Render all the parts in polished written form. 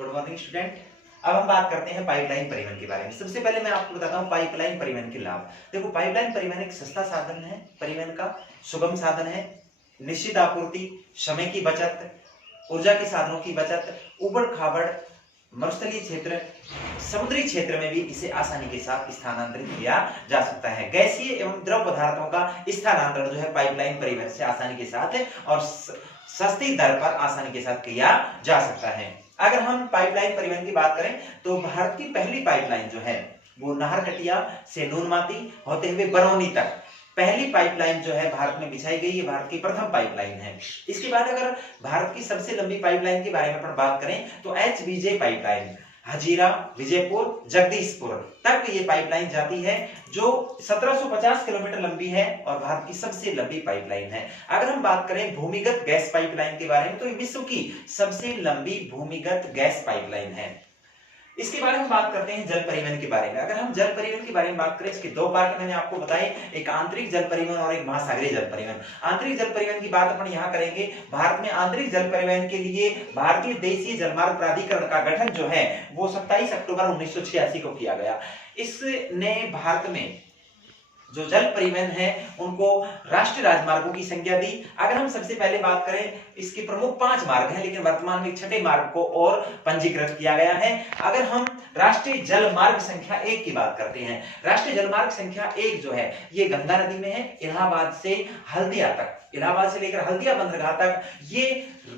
Good morning student. अब हम बात करते हैं पाइपलाइन परिवहन के बारे में। सबसे पहले मैं आपको बताता हूँ पाइपलाइन परिवहन के लाभ। देखो, पाइपलाइन परिवहन एक सस्ता साधन है, परिवहन का सुगम साधन है। निश्चित आपूर्ति, समय की बचत, ऊर्जा के साधनों की बचत, उबड़ खाबड़ मरुस्थलीय क्षेत्र, समुद्री क्षेत्र में भी इसे आसानी के साथ स्थानांतरित किया जा सकता है। गैसीय एवं द्रव पदार्थों का स्थानांतरण जो है पाइपलाइन परिवहन से आसानी के साथ और सस्ती दर पर आसानी के साथ किया जा सकता है। अगर हम पाइपलाइन परिवहन की बात करें तो भारत की पहली पाइपलाइन जो है वो नाहरकटिया से नूनमाती होते हुए बरौनी तक पहली पाइपलाइन जो है भारत में बिछाई गई। ये भारत की प्रथम पाइपलाइन है। इसके बाद अगर भारत की सबसे लंबी पाइपलाइन के बारे में अपन बात करें तो HVJ पाइपलाइन हजीरा, विजयपुर, जगदीशपुर तक ये पाइपलाइन जाती है, जो 1750 किलोमीटर लंबी है और भारत की सबसे लंबी पाइपलाइन है। अगर हम बात करें भूमिगत गैस पाइपलाइन के बारे में तो विश्व की सबसे लंबी भूमिगत गैस पाइपलाइन है। इसके बारे में बात करते हैं जल परिवहन के बारे में। अगर हम जल परिवहन के बारे में बात करें, इसके दो पार्ट मैंने आपको बताए, एक आंतरिक जल परिवहन और एक महासागरीय जल परिवहन। आंतरिक जल परिवहन की बात अपन यहाँ करेंगे। भारत में आंतरिक जल परिवहन के लिए भारतीय देशीय जलमार्ग प्राधिकरण का गठन जो है वो 27 अक्टूबर 1986 को किया गया। इसने भारत में जो जल परिवहन है उनको राष्ट्रीय राजमार्गों की संज्ञा दी। अगर हम सबसे पहले बात करें, इसके प्रमुख 5 मार्ग हैं, लेकिन वर्तमान में छठे मार्ग को और पंजीकृत किया गया है। अगर हम राष्ट्रीय जल मार्ग संख्या 1 की बात करते हैं, राष्ट्रीय जल मार्ग संख्या 1 जो है ये गंगा नदी में है, इलाहाबाद से हल्दिया तक, इलाहाबाद से लेकर हल्दिया बंदरगाह तक। ये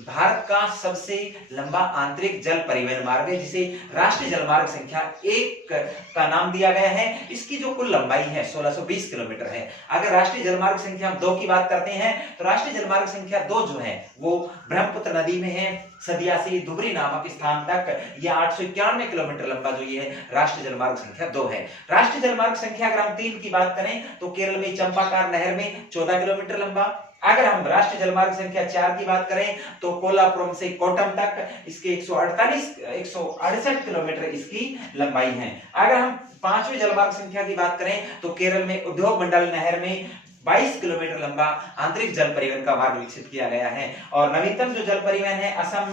भारत का सबसे लंबा आंतरिक जल परिवहन मार्ग है, जिसे राष्ट्रीय जल मार्ग संख्या 1 का नाम दिया गया है। इसकी जो कुल लंबाई है 1620 किलोमीटर है। अगर राष्ट्रीय जलमार्ग संख्या 2 की बात करते हैं तो राष्ट्रीय जलमार्ग संख्या 2 जो है वो ब्रह्मपुत्र नदी में है, सदिया से धुबरी नामक स्थान तक। यह 891 किलोमीटर लंबा जो ये है राष्ट्रीय जलमार्ग संख्या 2 है। राष्ट्रीय जलमार्ग संख्या अगर हम 3 की बात करें तो केरल में चंपाकार नहर में 14 किलोमीटर लंबा। अगर हम राष्ट्रीय जलमार्ग संख्या 4 की बात करें तो कोल्हापुरम से कोटम तक इसके 168 किलोमीटर इसकी लंबाई है। अगर हम 5वें जलमार्ग संख्या की बात करें तो केरल में उद्योग मंडल नहर में 22 किलोमीटर लंबा आंतरिक जल परिवहन का मार्ग विकसित किया गया है। और नवीनतम जो जल परिवहन है असम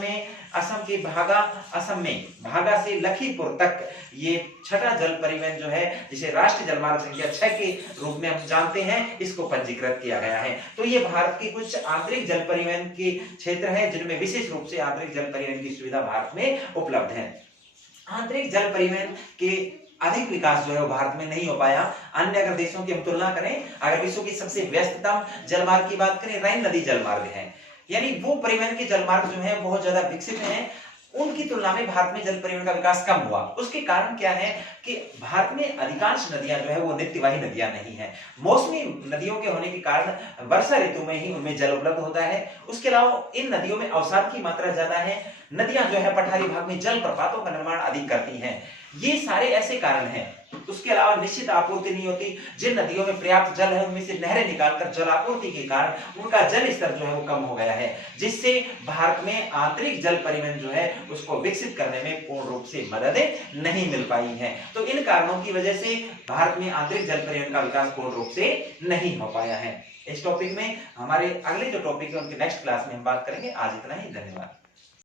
में भागा से लखीमपुर तक, ये छठा जल परिवहन जो है जिसे राष्ट्रीय जलमार्ग संख्या 6 के रूप में हम जानते हैं, इसको पंजीकृत किया गया है। तो ये भारत के कुछ आंतरिक जल परिवहन के क्षेत्र हैं जिनमें विशेष रूप से आंतरिक जल परिवहन की सुविधा भारत में उपलब्ध है। आंतरिक जल परिवहन के अधिक विकास जो है वो भारत में नहीं हो पाया। अन्य अगर देशों की हम तुलना करें, अगर विश्व की सबसे व्यस्ततम जलमार्ग की बात करें, राइन नदी जलमार्ग है, यानी वो परिवहन के जलमार्ग जो है बहुत ज्यादा विकसित हैं, उनकी तुलना में भारत में जल परिवहन का विकास कम हुआ। उसके कारण क्या है कि भारत में अधिकांश नदियां जो है वो नित्यवाही नदियां नहीं है। मौसमी नदियों के होने के कारण वर्षा ऋतु में ही उनमें जल उपलब्ध होता है। उसके अलावा इन नदियों में अवसाद की मात्रा ज्यादा है। नदियां जो है पठारी भाग में जल प्रपातों का निर्माण अधिक करती हैं। ये सारे ऐसे कारण हैं। उसके अलावा निश्चित आपूर्ति नहीं होती। जिन नदियों में पर्याप्त जल है उनमें से नहरें निकालकर जल आपूर्ति के कारण उनका जल स्तर जो है वो कम हो गया है, जिससे भारत में आंतरिक जल परिवहन जो है उसको विकसित करने में पूर्ण रूप से मदद नहीं मिल पाई है। तो इन कारणों की वजह से भारत में आंतरिक जल परिवहन का विकास पूर्ण रूप से नहीं हो पाया है। इस टॉपिक में हमारे अगले जो टॉपिक है उनके नेक्स्ट क्लास में हम बात करेंगे। आज इतना ही, धन्यवाद।